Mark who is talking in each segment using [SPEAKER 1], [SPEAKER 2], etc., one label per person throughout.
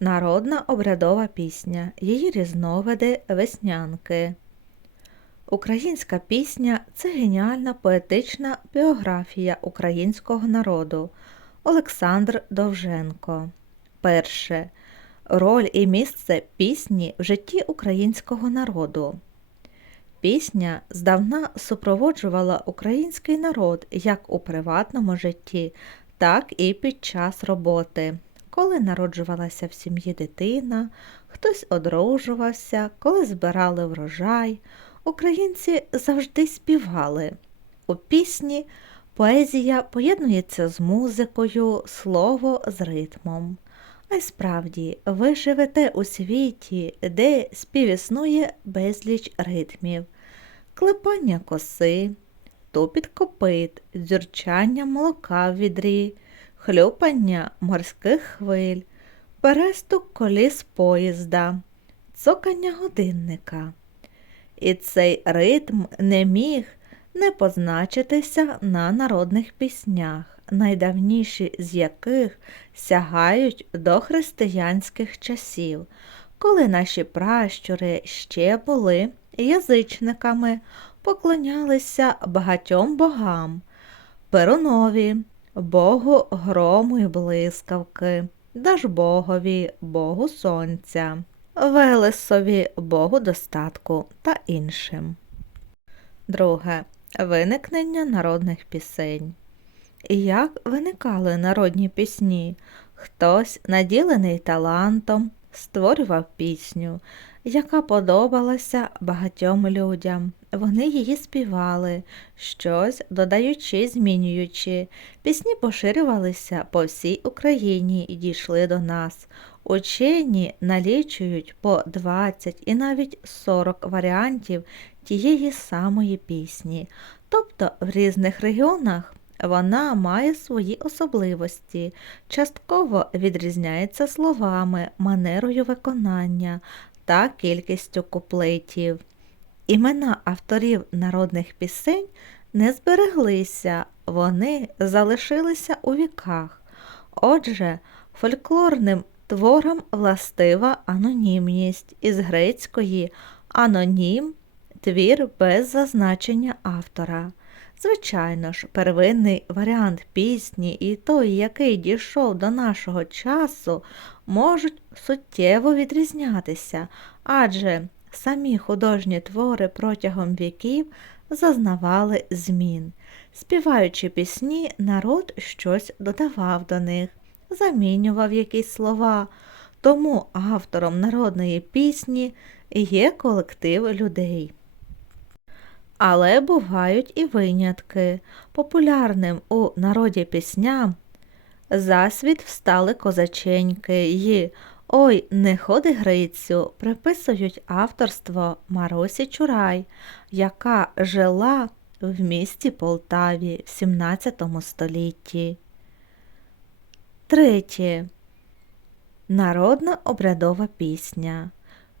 [SPEAKER 1] Народна обрядова пісня, її різновиди веснянки. Українська пісня це геніальна поетична біографія українського народу. Олександр Довженко. Перше. Роль і місце пісні в житті українського народу. Пісня здавна супроводжувала український народ як у приватному житті, так і під час роботи. Коли народжувалася в сім'ї дитина, хтось одружувався, коли збирали врожай, українці завжди співали. У пісні поезія поєднується з музикою, слово з ритмом. А й справді, ви живете у світі, де співіснує безліч ритмів, клепання коси, тупіт копит, дзюрчання молока в відрі, хлюпання морських хвиль, перестук коліс поїзда, цокання годинника. І цей ритм не міг не позначитися на народних піснях, найдавніші з яких сягають до християнських часів, коли наші пращури ще були язичниками, поклонялися багатьом богам, Перунові, Богу грому й блискавки, Дажбогові, Богу сонця, Велесові, Богу достатку та іншим. Друге. Виникнення народних пісень. Як виникали народні пісні? Хтось, наділений талантом, створював пісню, яка подобалася багатьом людям. Вони її співали, щось додаючи, змінюючи. Пісні поширювалися по всій Україні і дійшли до нас. Учені налічують по 20 і навіть 40 варіантів тієї самої пісні. Тобто в різних регіонах вона має свої особливості, частково відрізняється словами, манерою виконання та кількістю куплетів. Імена авторів народних пісень не збереглися, вони залишилися у віках. Отже, фольклорним творам властива анонімність із грецької анонім твір без зазначення автора. Звичайно ж, первинний варіант пісні і той, який дійшов до нашого часу, можуть суттєво відрізнятися, адже самі художні твори протягом віків зазнавали змін. Співаючи пісні, народ щось додавав до них, замінював якісь слова. Тому автором народної пісні є колектив людей. Але бувають і винятки. Популярним у народі пісням засвіт встали козаченьки й Ой, не ходи Грицю приписують авторство Маросі Чурай, яка жила в місті Полтаві в 17 столітті. Третє. Народна обрядова пісня.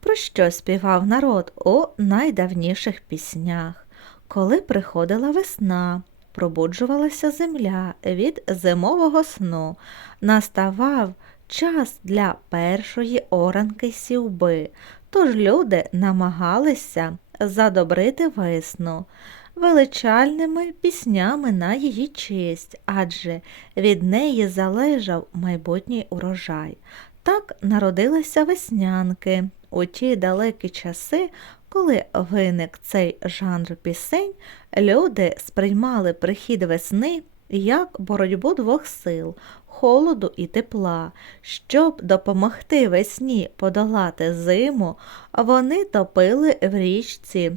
[SPEAKER 1] Про що співав народ у найдавніших піснях? Коли приходила весна, пробуджувалася земля від зимового сну, наставав час для першої оранки сівби, тож люди намагалися задобрити весну величальними піснями на її честь, адже від неї залежав майбутній урожай. Так народилися веснянки. У ті далекі часи, коли виник цей жанр пісень, люди сприймали прихід весни як боротьбу двох сил холоду і тепла. Щоб допомогти весні подолати зиму, вони топили в річці.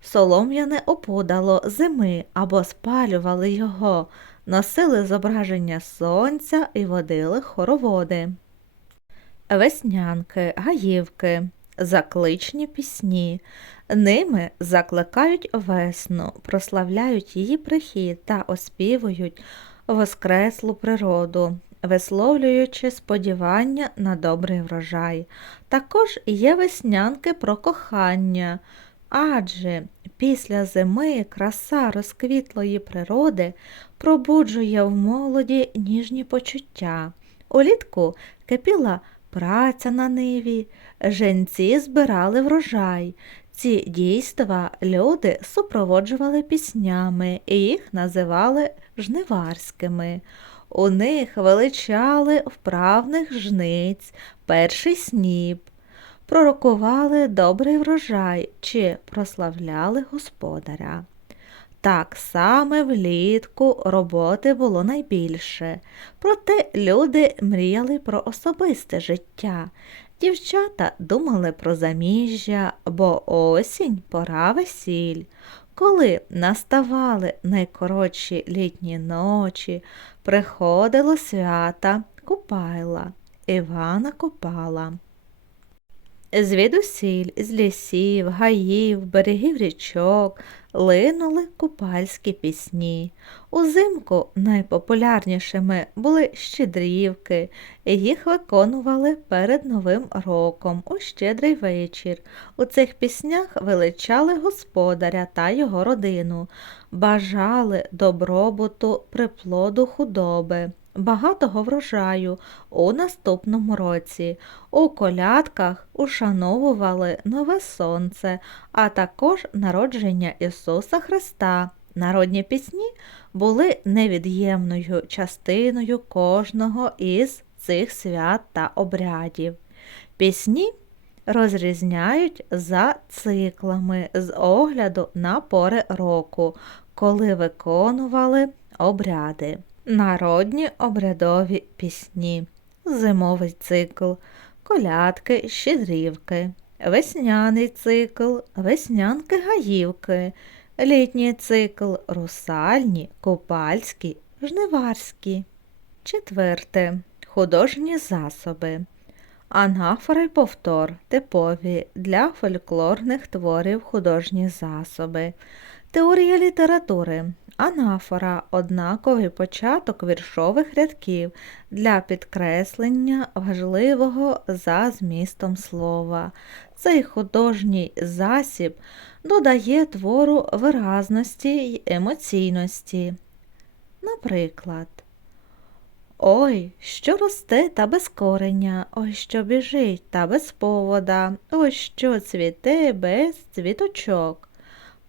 [SPEAKER 1] Солом'яне опудало зими або спалювали його, носили зображення сонця і водили хороводи. Веснянки, гаївки, закличні пісні. Ними закликають весну, прославляють її прихід та оспівують воскреслу природу, висловлюючи сподівання на добрий врожай. Також є веснянки про кохання, адже після зими краса розквітлої природи пробуджує в молоді ніжні почуття. Улітку кипіла праця на ниві, женці збирали врожай. Ці дійства люди супроводжували піснями і їх називали жниварськими. У них величали вправних жниць, перший сніп, пророкували добрий врожай чи прославляли господаря. Так саме влітку роботи було найбільше, проте люди мріяли про особисте життя. Дівчата думали про заміжжя, бо осінь пора весіль. Коли наставали найкоротші літні ночі, приходило свята Купайла, Івана Купала. Звідусіль, з лісів, гаїв, берегів річок линули купальські пісні. Узимку найпопулярнішими були щедрівки, їх виконували перед Новим роком у щедрий вечір. У цих піснях величали господаря та його родину, бажали добробуту, приплоду худоби багатого врожаю у наступному році. У колядках ушановували нове сонце, а також народження Ісуса Христа. Народні пісні були невід'ємною частиною кожного із цих свят та обрядів. Пісні розрізняють за циклами з огляду на пори року, коли виконували обряди. Народні обрядові пісні, зимовий цикл, колядки, щедрівки, весняний цикл, веснянки гаївки, літній цикл, русальні, купальські, жниварські. Четверте. Художні засоби. Анафора й повтор типові для фольклорних творів художні засоби. Теорія літератури. Анафора однаковий початок віршових рядків для підкреслення важливого за змістом слова. Цей художній засіб додає твору виразності й емоційності. Наприклад, Ой, що росте та без кореня, ой, що біжить та без повода, ой, що цвіте без цвіточок.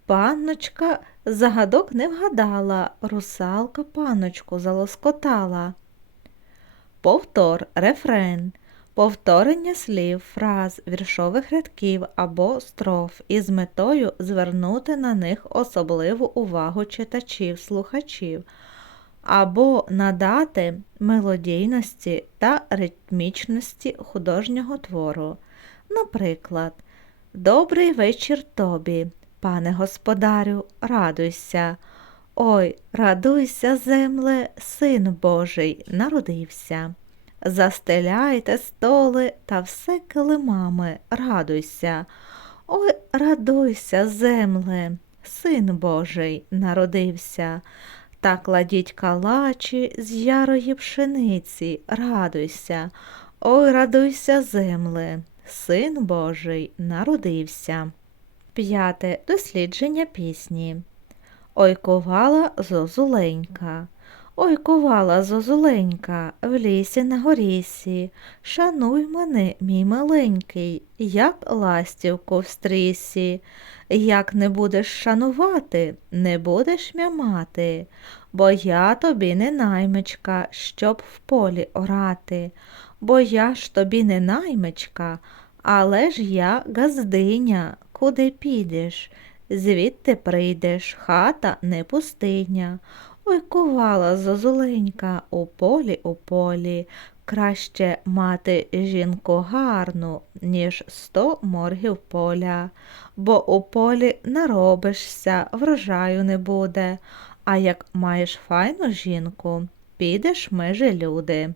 [SPEAKER 1] Панночка загадок не вгадала, русалка панночку залоскотала. Повтор, рефрен, повторення слів, фраз, віршових рядків або строф із метою звернути на них особливу увагу читачів, слухачів, або надати мелодійності та ритмічності художнього твору. Наприклад, Добрий вечір тобі. Пане господарю, радуйся. Ой, радуйся, земле, син Божий народився. Застеляйте столи та все килимами, радуйся. Ой, радуйся, земле, син Божий народився. Та кладіть калачі з ярої пшениці, радуйся. Ой, радуйся, земле, син Божий народився. П'яте дослідження пісні. Ой ковала зозуленька. Ой ковала зозуленька, в лісі на горісі. Шануй мене, мій маленький, як ластівку в стрісі. Як не будеш шанувати, не будеш м'ямати, бо я тобі не наймичка, щоб в полі орати, бо я ж тобі не наймичка, але ж я газдиня, куди підеш, звідти прийдеш, хата не пустиня. Ой кувала зозуленька у полі у полі. Краще мати жінку гарну, ніж сто моргів поля, бо у полі наробишся, врожаю не буде, а як маєш файну жінку, підеш межі люди.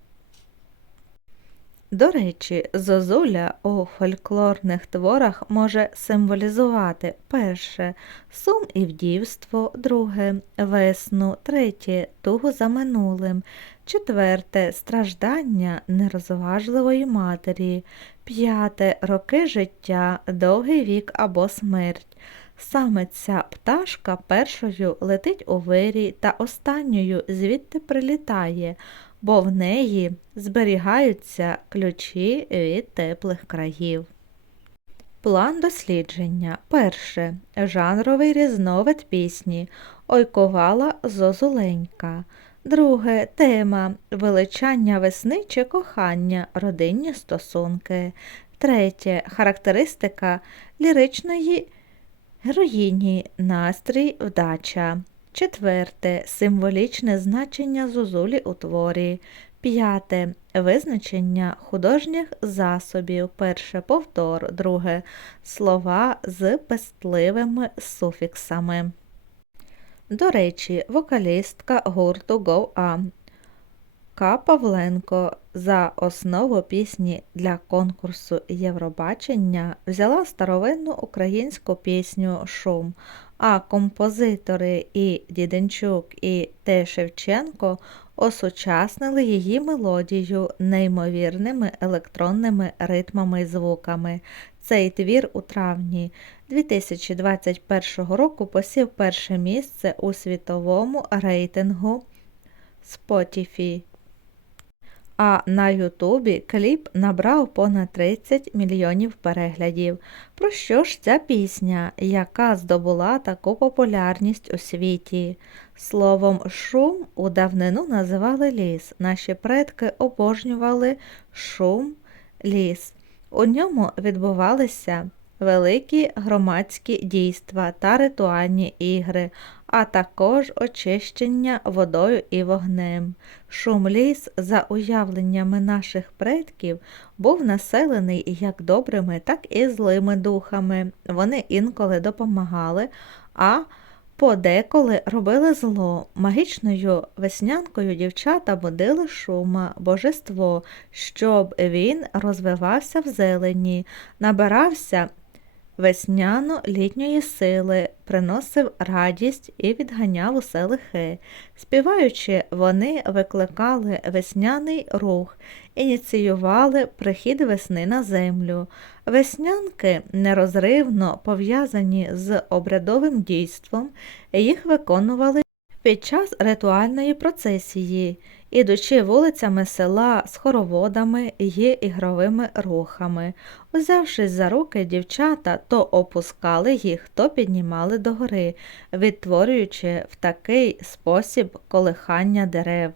[SPEAKER 1] До речі, зозуля у фольклорних творах може символізувати перше сум і вдівство, друге весну, третє тугу за минулим, четверте страждання нерозважливої матері, п'яте роки життя, довгий вік або смерть. Саме ця пташка першою летить у вирій та останньою звідти прилітає бо в неї зберігаються ключі від теплих країв. План дослідження. Перше. Жанровий різновид пісні. Ойкувала зозуленька. Друге. Тема. Величання весни чи кохання. Родинні стосунки. Третє. Характеристика ліричної героїні. Настрій, вдача. Четверте. Символічне значення зозулі у творі. П'яте. Визначення художніх засобів. Перше повтор. Друге слова з пестливими суфіксами. До речі, вокалістка гурту Go A К. Павленко за основу пісні для конкурсу Євробачення взяла старовинну українську пісню Шум, а композитори і Діденчук, і Т. Шевченко осучаснили її мелодію неймовірними електронними ритмами і звуками. Цей твір у травні 2021 року посів перше місце у світовому рейтингу Spotify. А на Ютубі кліп набрав понад 30 мільйонів переглядів. Про що ж ця пісня, яка здобула таку популярність у світі? Словом шум у давнину називали ліс. Наші предки обожнювали шум, ліс. У ньому відбувалися великі громадські дійства та ритуальні ігри, а також очищення водою і вогнем. Шум ліс, за уявленнями наших предків, був населений як добрими, так і злими духами. Вони інколи допомагали, а подеколи робили зло. Магічною веснянкою дівчата будили шума, божество, щоб він розвивався в зелені, набирався весняно-літньої сили, приносив радість і відганяв усе лихе. Співаючи, вони викликали весняний рух, ініціювали прихід весни на землю. Веснянки нерозривно пов'язані з обрядовим дійством, їх виконували під час ритуальної процесії, ідучи вулицями села з хороводами і ігровими рухами. Узявшись за руки, дівчата то опускали їх, то піднімали догори, відтворюючи в такий спосіб колихання дерев.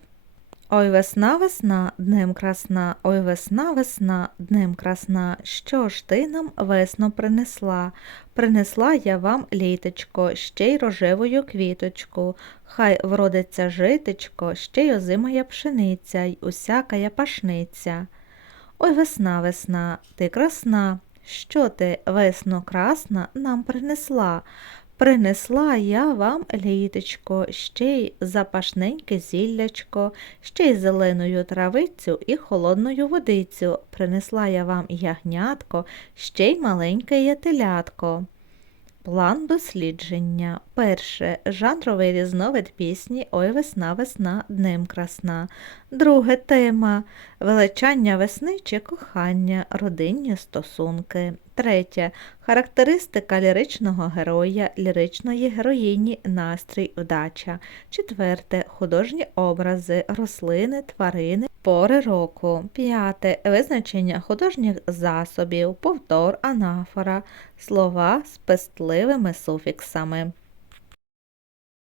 [SPEAKER 1] Ой весна, весна, днем красна, ой весна, весна, днем красна, що ж ти нам весну принесла? Принесла я вам літочко, ще й рожевою квіточку, хай вродиться житечко, ще й озимая пшениця, й усякая пашниця. Ой весна, весна, ти красна, що ти, весно красна, нам принесла? Принесла я вам літочко, ще й запашненьке зіллячко, ще й зеленою травицю і холодною водицю. Принесла я вам ягнятко, ще й маленьке ятелятко. План дослідження. Перше. Жанровий різновид пісні Ой весна, весна, днем красна. Друге тема величання весни чи кохання, родинні стосунки. Третє. Характеристика ліричного героя, ліричної героїні, настрій, вдача. Четверте. Художні образи, рослини, тварини, пори року. П'яте. Визначення художніх засобів, повтор, анафора, слова з пестливими суфіксами.